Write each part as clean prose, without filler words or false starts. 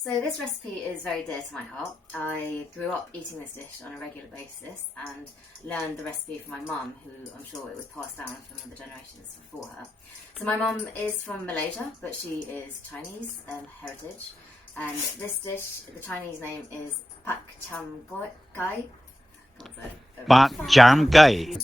So this recipe is very dear to my heart. I grew up eating this dish on a regular basis and learned the recipe from my mum, who I'm sure it was passed down from the generations before her. So my mum is from Malaysia, but she is Chinese heritage. And this dish, the Chinese name is Pak Cham Gai. Pak Cham Gai.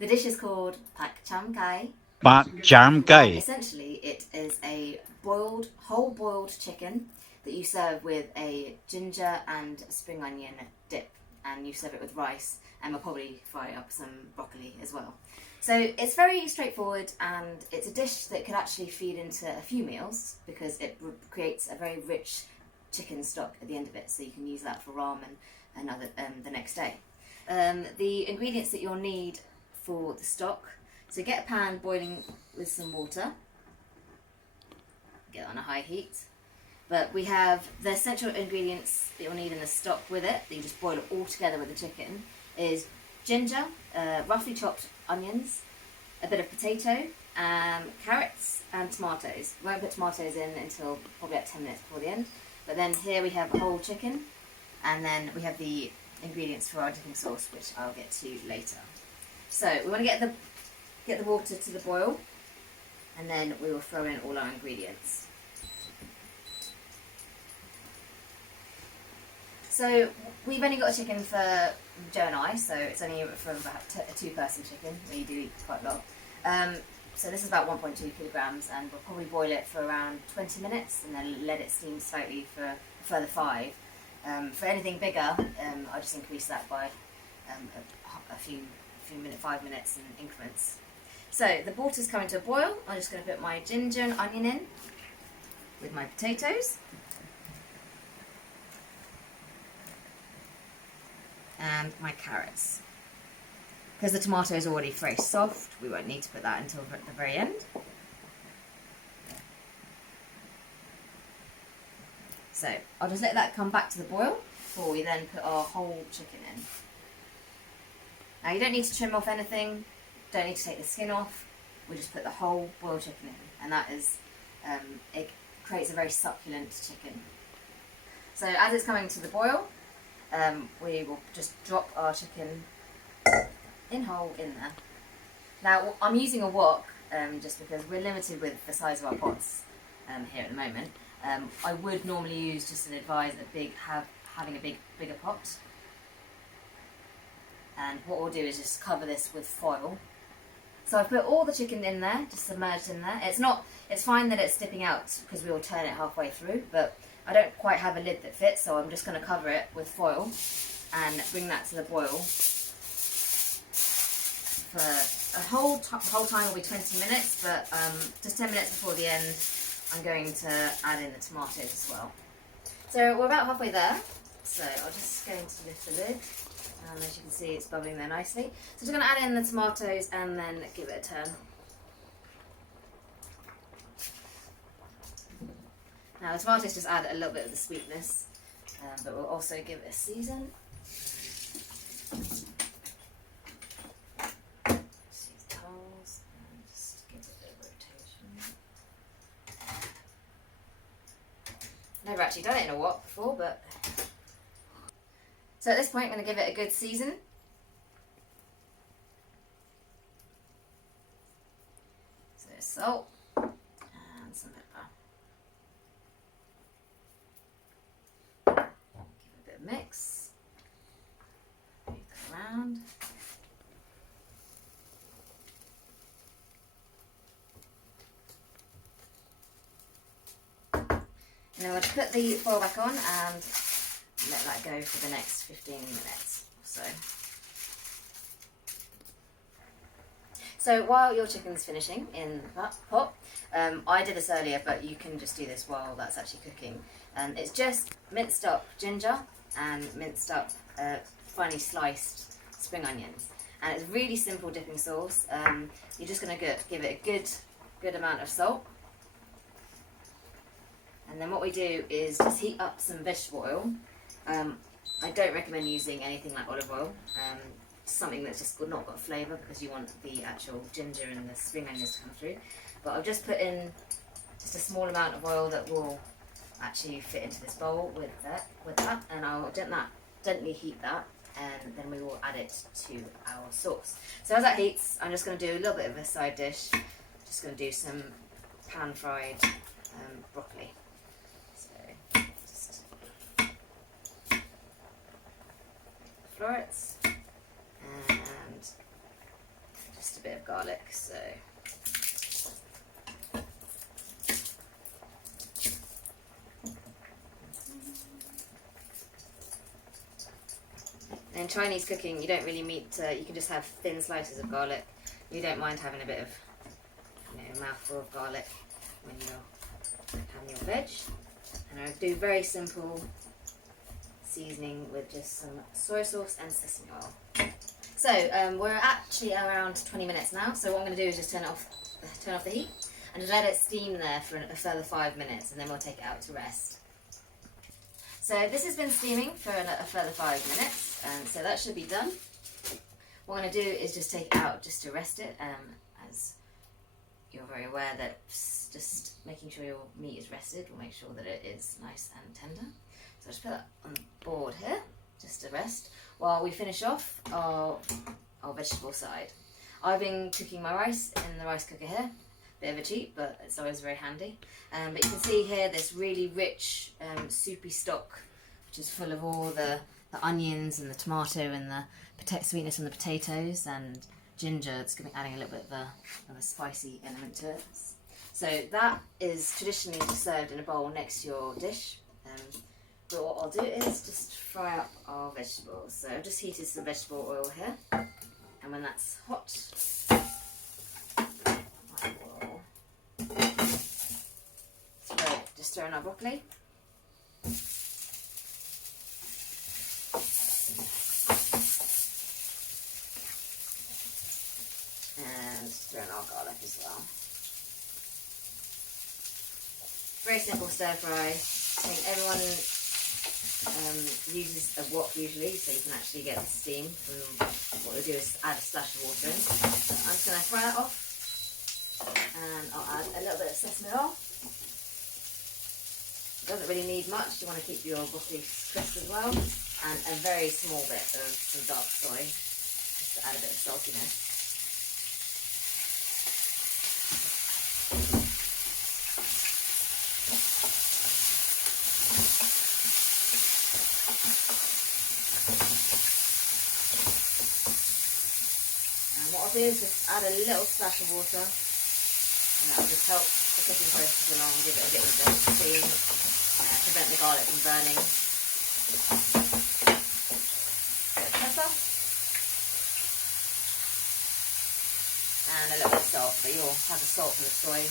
The dish is called Pak Cham Gai. Pak Cham Gai. Essentially, it is a whole boiled chicken that you serve with a ginger and spring onion dip, and you serve it with rice, and we'll probably fry up some broccoli as well. So it's very straightforward, and it's a dish that could actually feed into a few meals because it creates a very rich chicken stock at the end of it, so you can use that for ramen and other the next day. The ingredients that you'll need for the stock: so get a pan boiling with some water, get it on a high heat. But we have the essential ingredients that you'll need in the stock with it, that you just boil it all together with the chicken, is ginger, roughly chopped onions, a bit of potato, carrots and tomatoes. We won't put tomatoes in until probably about 10 minutes before the end. But then here we have a whole chicken, and then we have the ingredients for our dipping sauce, which I'll get to later. So we want to get the water to the boil, and then we will throw in all our ingredients. So we've only got a chicken for Joe and I, so it's only for about a two-person chicken. We do eat quite a lot. So this is about 1.2 kilograms, and we'll probably boil it for around 20 minutes, and then let it steam slightly for a further 5. For anything bigger, I'll just increase that by a few minutes, 5 minutes in increments. So the water's coming to a boil. I'm just going to put my ginger and onion in with my potatoes. And my carrots. Because the tomato is already very soft, we won't need to put that until the very end. So I'll just let that come back to the boil before we then put our whole chicken in. Now you don't need to trim off anything, don't need to take the skin off, we just put the whole boiled chicken in, and that is, it creates a very succulent chicken. So as it's coming to the boil, we will just drop our chicken in whole in there. Now I'm using a wok just because we're limited with the size of our pots here at the moment. I would normally use just advise having a bigger pot. And what we'll do is just cover this with foil. So I've put all the chicken in there, just submerged in there. It's fine that it's dipping out because we will turn it halfway through, but I don't quite have a lid that fits, so I'm just going to cover it with foil and bring that to the boil for a whole time will be 20 minutes, but just 10 minutes before the end I'm going to add in the tomatoes as well. So we're about halfway there, so I'll just going to lift the lid, and as you can see it's bubbling there nicely. So I'm just going to add in the tomatoes and then give it a turn. Now the tomatoes just add a little bit of the sweetness, but we'll also give it a season. Just use towels and just give it a bit of rotation. Never actually done it in a wok before, but... So at this point I'm going to give it a good season. So salt and some pepper. Mix, move it around. And then we'll put the foil back on and let that go for the next 15 minutes or so. So while your chicken's finishing in that pot, I did this earlier, but you can just do this while that's actually cooking. It's just minced up ginger and minced up finely sliced spring onions, and it's really simple dipping sauce. You're just going to give it a good amount of salt, and then what we do is just heat up some vegetable oil. I don't recommend using anything like olive oil, something that's just not got flavour, because you want the actual ginger and the spring onions to come through. But I've just put in just a small amount of oil that will actually fit into this bowl with that, and I'll gently heat that, and then we will add it to our sauce. So as that heats, I'm just going to do a little bit of a side dish. Just going to do some pan-fried broccoli. So just florets and just a bit of garlic. So in Chinese cooking, you don't really need to, you can just have thin slices of garlic. You don't mind having a bit of, a mouthful of garlic when you're having your veg. And I'll do very simple seasoning with just some soy sauce and sesame oil. So we're actually around 20 minutes now. So what I'm going to do is just turn off the heat and just let it steam there for a further 5 minutes, and then we'll take it out to rest. So this has been steaming for a further 5 minutes, and so that should be done. What I'm going to do is just take it out just to rest it, as you're very aware that just making sure your meat is rested will make sure that it is nice and tender. So I'll just put that on the board here, just to rest, while we finish off our vegetable side. I've been cooking my rice in the rice cooker here. Bit of a cheat, but it's always very handy. But you can see here this really rich soupy stock, which is full of all the onions and the tomato and the sweetness and the potatoes and ginger. It's going to be adding a little bit of a spicy element to it. So that is traditionally served in a bowl next to your dish. But what I'll do is just fry up our vegetables. So I've just heated some vegetable oil here, and when that's hot, just throw in our broccoli. And throw in our garlic as well. Very simple stir fry. I think everyone uses a wok usually, so you can actually get the steam from what we do is add a splash of water in. So I'm just going to fry that off, and I'll add a little bit of sesame oil. Doesn't really need much. You want to keep your broccoli crisp as well, and a very small bit of some dark soy just to add a bit of saltiness. And what I'll do is just add a little splash of water, and that will just help the cooking process along, give it a bit of a steam. Prevent the garlic from burning. Bit of pepper. And a little bit of salt, but you'll have the salt from the soy.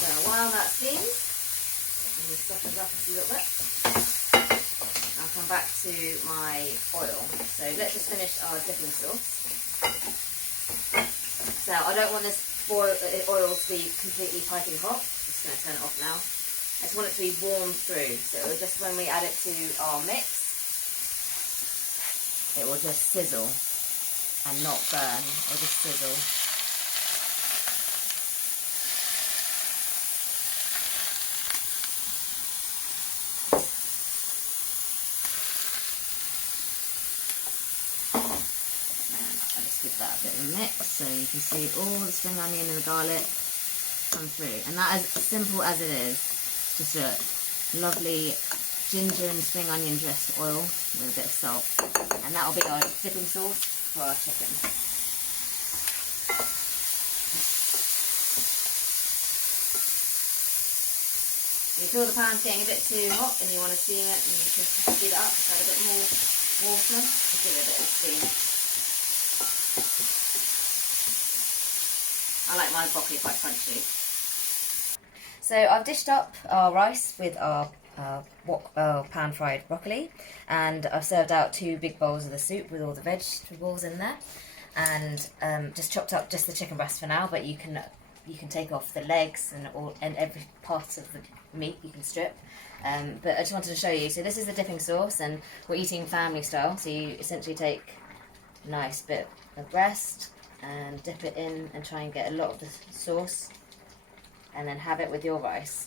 So while that steams, I'm going to soften it up a little bit. I'll come back to my oil. So let's just finish our dipping sauce. So I don't want this oil to be completely piping hot. I'm just going to turn it off now. I just want it to be warm through, so just when we add it to our mix, it will just sizzle and not burn. It will just sizzle. Give that a bit of a mix, so you can see all the spring onion and the garlic come through, and that is as simple as it is, just a lovely ginger and spring onion dressed oil with a bit of salt, and that will be our dipping sauce for our chicken. If you feel the pan's getting a bit too hot and you want to steam it, and you can speed it up, just add a bit more water to give it a bit of steam. I like my broccoli quite crunchy. So I've dished up our rice with our pan-fried broccoli, and I've served out 2 big bowls of the soup with all the vegetables in there, and just chopped up just the chicken breast for now. But you can take off the legs and every part of the meat you can strip. But I just wanted to show you. So this is the dipping sauce, and we're eating family style. So you essentially take a nice bit of breast, and dip it in and try and get a lot of the sauce, and then have it with your rice.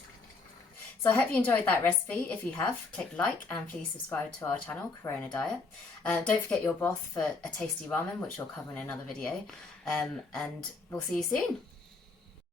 So I hope you enjoyed that recipe. If you have, click like and please subscribe to our channel, Corona Diet. Don't forget your broth for a tasty ramen, which we'll cover in another video. And we'll see you soon.